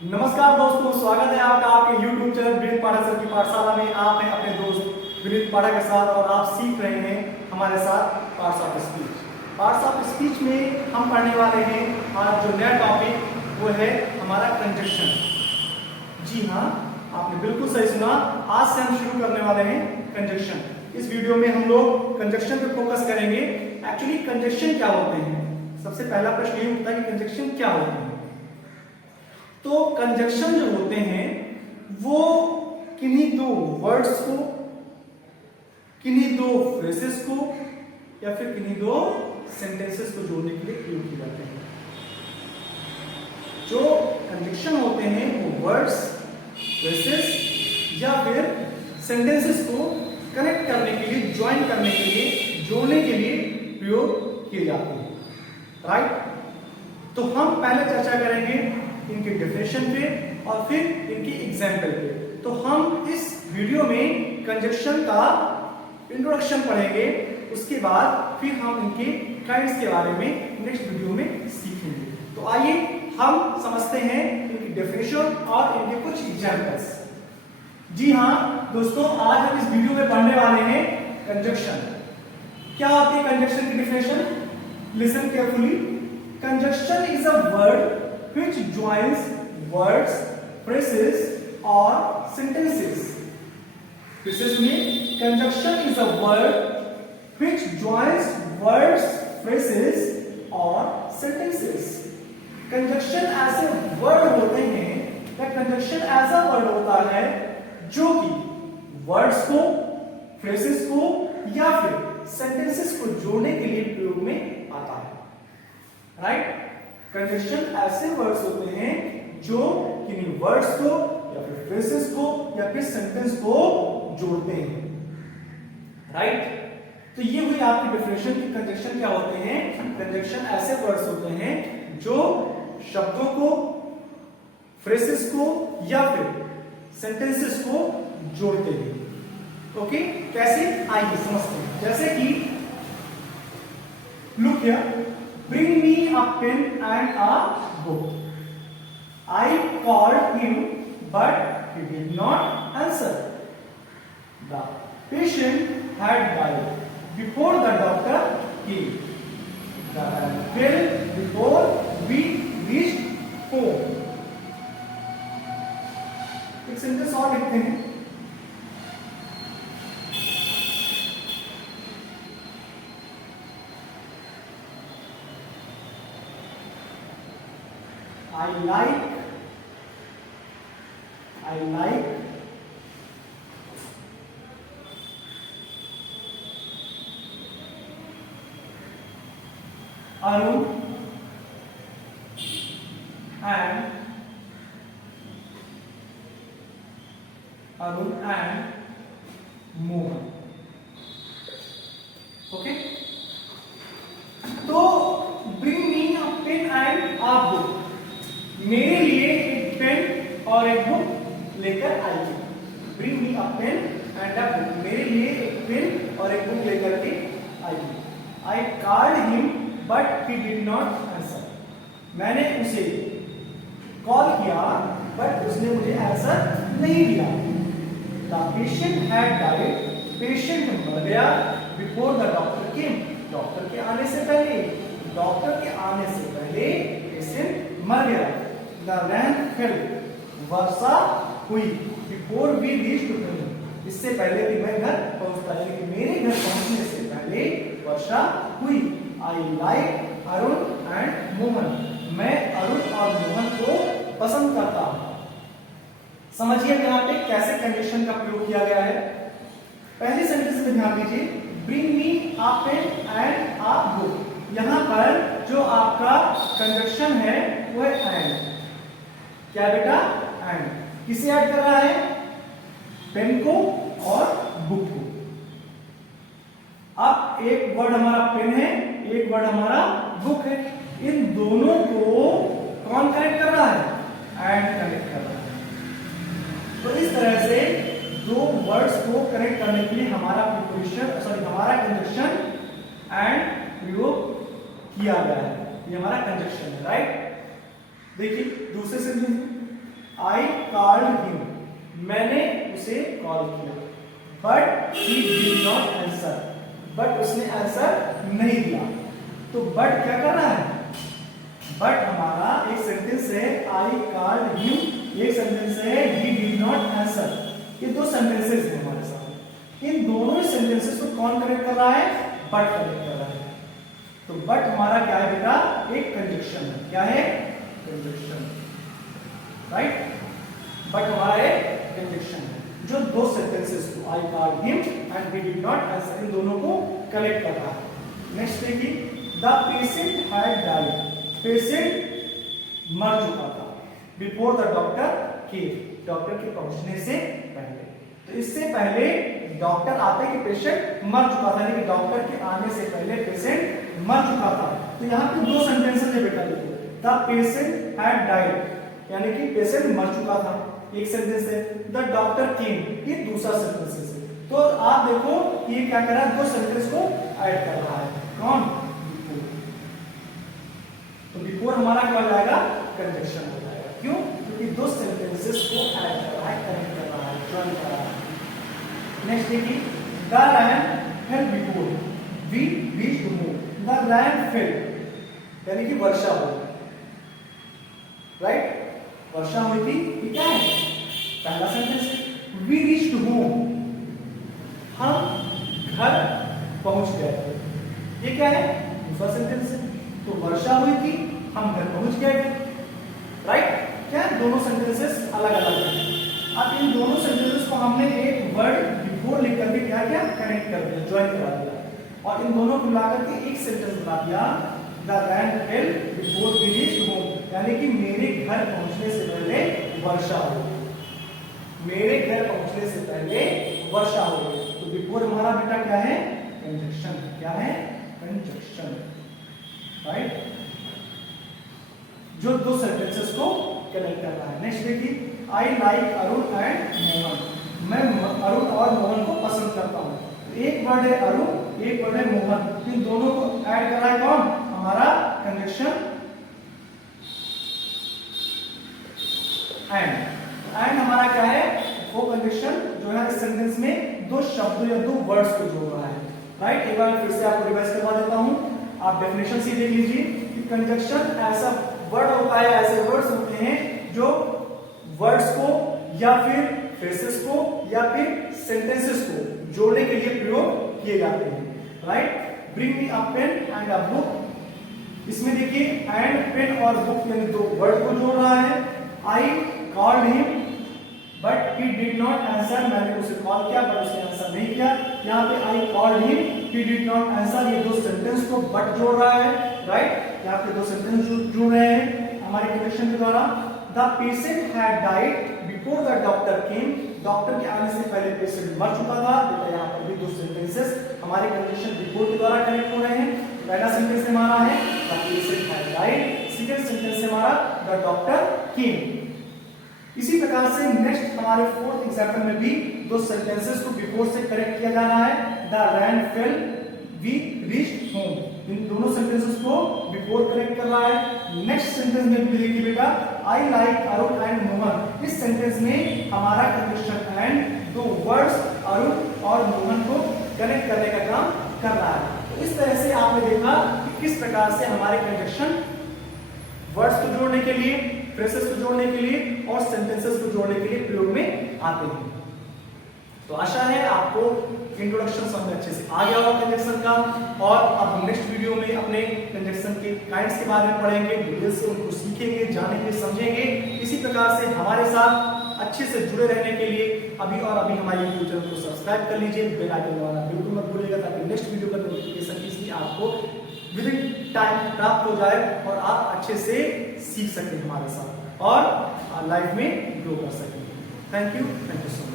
नमस्कार दोस्तों, स्वागत है आपका आपके YouTube चैनल विनीत पाठक सर की पाठशाला में। आप हैं अपने दोस्त विनीत पाठक के साथ और आप सीख रहे हैं हमारे साथ parts of speech. Parts of speech में हम पढ़ने वाले हैं आज जो नया टॉपिक वो है हमारा कंजक्शन। जी हाँ, आपने बिल्कुल सही सुना। आज से हम शुरू करने वाले हैं कंजक्शन। इस वीडियो में हम लोग कंजक्शन पे फोकस करेंगे। एक्चुअली कंजक्शन क्या होते हैं? सबसे पहला प्रश्न ये उठता है कि कंजक्शन क्या होते हैं। तो कंजक्शन जो होते हैं वो किन्हीं दो वर्ड्स को, किन्हीं दो फ्रेजेस को या फिर किन्हीं दो सेंटेंसेस को जोड़ने के लिए प्रयोग किए जाते हैं। जो कंजक्शन होते हैं वो वर्ड्स, फ्रेजेस या फिर सेंटेंसेस को कनेक्ट करने के लिए, ज्वाइन करने के लिए, जोड़ने के लिए प्रयोग किए जाते हैं। राइट? तो हम पहले चर्चा करेंगे इनके डेफिनेशन पे और फिर इनके एग्जाम्पल पे। तो हम इस वीडियो में कंजक्शन का इंट्रोडक्शन पढ़ेंगे, उसके बाद फिर हम इनके काइंड्स के बारे में नेक्स्ट वीडियो में सीखेंगे। तो आइए हम समझते हैं इनकी डेफिनेशन और इनके कुछ एग्जाम्पल्स। जी हाँ दोस्तों, आज हम इस वीडियो में पढ़ने वाले हैं कंजक्शन। क्या होती है कंजक्शन की definition? Listen carefully. Conjunction is a word which joins words, phrases or sentences. Phrases mean conjunction is a word which joins words, phrases or sentences. Conjunction ऐसे word होते हैं या conjunction ऐसा word होता है जो कि words को, phrases को या फिर sentences को जोड़ने के लिए प्रयोग में आता है। Right? कंजक्शन ऐसे वर्ड्स होते हैं जो किन्हीं वर्ड्स को या फिर फ्रेजेस को या फिर सेंटेंस को जोड़ते हैं। राइट? तो ये हुई आपकी डेफिनेशन कि कंजक्शन क्या होते हैं। कंजक्शन ऐसे वर्ड्स होते हैं जो शब्दों को, फ्रेजेस को या फिर सेंटेंसेस को जोड़ते हैं। ओके, कैसे? आइए समझते हैं। जैसे कि look here, bring me a pen and a book. I called him, but he did not answer. The patient had died before the doctor came. The lamp fell before we reached home. एक sentence और लिखते हैं। I like Arun and Mohan. Okay? तो bring me a pen and a book. मेरे लिए एक pen और एक बुक लेकर आइए। Bring me a pen and a book. मेरे लिए एक पेन और एक बुक लेकर के आइए। I called him, but he did not answer. मैंने उसे कॉल किया, बट उसने मुझे आंसर नहीं दिया। The patient had died. Patient मर गया। Before the doctor came. Doctor के आने से पहले, डॉक्टर के आने से पहले पेशेंट मर गया। The rain fell. वर्षा हुई। Before we reached home. इससे पहले कि मैं घर पहुंचता, यानी कि मेरे घर पहुंचने से पहले वर्षा हुई। I like Arun and Mohan. मैं अरुण और मोहन को पसंद करता हूं। समझिए यहाँ पे कैसे कंजक्शन का प्रयोग किया गया है। पहले सेंटेंस में ध्यान दीजिए, Bring me a pen and a book. यहाँ पर जो आपका कंजक्शन है वो है and. क्या बेटा? एंड। किसे ऐड कर रहा है? पेन को और बुक को। अब एक वर्ड हमारा पेन है, एक वर्ड हमारा बुक है। इन दोनों को कौन कनेक्ट कर रहा है? एंड कनेक्ट कर रहा है। तो इस तरह से दो वर्ड्स को कनेक्ट करने के लिए हमारा हमारा कंजक्शन एंड प्रयोग किया गया है। ये हमारा कंजक्शन है। राइट? देखिए दूसरे सेंटेंस में I called him, मैंने उसे कॉल किया, but he did not answer, but उसने आंसर नहीं दिया। तो but क्या कर रहा है? but हमारा एक सेंटेंस है I called him, एक सेंटेंस है he did not answer। ये दो सेंटेंसेस हैं हमारे साथ, इन दोनों ही सेंटेंसेस को कौन कनेक्ट कर रहा है? but कनेक्ट कर रहा है। तो but हमारा क्या है बेटा? एक कंजक्शन है। क्या है? Conjunction, right? but हमारा एक कंजक्शन है जो दो सेंटेंसेस को I called him and he did not answer, इन दोनों को कनेक्ट कर रहा है। नेक्स्ट देखिए, the patient had died, patient मर चुका था, before the doctor came, doctor के पहुंचने से पहले। तो इससे पहले डॉक्टर आते कि पेशेंट मर चुका था, यानी कि डॉक्टर के आने से पहले पेशेंट मर चुका था। तो यहाँ पे दो सेंटेंसेस है बेटा, देखो, द पेशेंट हैड डाइड, यानी कि पेशेंट मर चुका था, एक सेंटेंस है। द डॉक्टर केम, ये दूसरा सेंटेंस है। तो आप देखो ये क्या कर रहा है? दो सेंटेंस को ऐड कर रहा है। कौन? तो बिफोर हमारा क्या हो जाएगा? कंजक्शन हो जाएगा। क्यों? क्योंकि दो सेंटेंसेस को ऐड कर रहा है, कनेक्ट कर रहा है, जॉइन कर रहा है। नेक्स्ट देखिए, the rain fell before we reached home, the rain fell यानी कि वर्षा हुई, राइट? वर्षा हुई थी, ये क्या है? पहला सेंटेंस है। वी रीच्ड होम, हम घर पहुंच गए थे, ये क्या है? दूसरा सेंटेंस है। तो वर्षा हुई थी, हम घर पहुंच गए थे, राइट? क्या दोनों सेंटेंसेस अलग अलग हैं। अब इन दोनों सेंटेंसेस को हमने एक वर्ड बिफोर लिख करके क्या किया? कनेक्ट कर दिया, ज्वाइन करा दिया, और इन दोनों को मिलाकर के एक सेंटेंस बना दिया, the rain fell before we reached home, यानी कि मेरे घर पहुंचने से पहले वर्षा हो गई, मेरे घर पहुंचने से पहले वर्षा हो गई। तो बिफोर हमारा बेटा क्या है? कंजक्शन। क्या है? Conjunction, right? जो दो सेंटेंसेस को कनेक्ट कर रहा है। नेक्स्ट देखिए, I like Arun and Mohan, मैं अरुण और मोहन को पसंद करता हूं। एक वर्ड है अरुण, एक वर्ड है मोहन, इन दोनों को ऐड कर रहा है कौन? हमारा कंजक्शन एंड हमारा क्या है? वो कंजक्शन जो है इस सेंटेंस में दो शब्दों या दो वर्ड्स को जोड़ रहा है, राइट? एक बार फिर से आपको रिवाइज करवा देता हूं, आप डेफिनेशन से देख लीजिए कि कंजक्शन ऐसा वर्ड होता है, ऐसे वर्ड्स होते हैं जो वर्ड्स को या फिर फ्रेजेस को या फिर सेंटेंसेस को जोड़ने के लिए प्रयोग किए जाते हैं, right? Bring me a pen and a book, इसमें देखिए एंड पेन और बुक यानी दो वर्ड को जोड़ रहा है। I called him but he did not answer, मैंने उसे कॉल किया बट उसने आंसर नहीं किया। यहाँ पे I called him, he did not answer, ये दो सेंटेंस को बट जोड़ रहा है, राइट? यहाँ पे दो सेंटेंस जुड़ रहे हैं हमारे कंजक्शन के द्वारा। The patient had died before the doctor came, doctor के आने से पहले पेशेंट मर चुका था। बेटा यहाँ पर भी दो सेंटेंसेस हमारे कंजक्शन बिफोर के द्वारा कनेक्ट हो रहे हैं। पहला सेंटेंस हमारा है the patient had died, second sentence हमारा द डॉक्टर केम। इसी प्रकार से नेक्स्ट हमारे फोर्थ एग्जांपल में भी दो सेंटेंसेस को बिफोर से कनेक्ट किया जा रहा है। The rain fell we reached home, इन दोनों सेंटेंसेस को बिफोर कनेक्ट कर रहा है। नेक्स्ट सेंटेंस में भी देखिए बेटा, I like Arun and Mohan, इस सेंटेंस में हमारा कंजक्शन एंड दो वर्ड्स अरुण और मोहन को कनेक्ट करने का काम कर रहा है। तो इस तरह से आपने देखा कि किस प्रकार से हमारे कंजक्शन वर्ड्स को जोड़ने के लिए, फ्रेजेस को जोड़ने के लिए और सेंटेंसेस को जोड़ने के लिए प्रयोग में आते हैं। तो आशा है आपको इंट्रोडक्शन समझ अच्छे से आ गया होगा कंजक्शन का, और अब हम नेक्स्ट वीडियो में अपने कंजक्शन के काइंड्स के बारे में पढ़ेंगे, डिटेल से उनको सीखेंगे, जानेंगे, समझेंगे। इसी प्रकार से हमारे साथ अच्छे से जुड़े रहने के लिए अभी हमारे यूट्यूब चैनल को सब्सक्राइब कर लीजिए, बेल आइकन दबाना बिल्कुल मत भूलिएगा, ताकि नेक्स्ट वीडियो का नोटिफिकेशन इसलिए आपको विद इन टाइम प्राप्त हो जाए और आप अच्छे से सीख सकें हमारे साथ और लाइफ में ग्रो कर सकें। Thank you so much.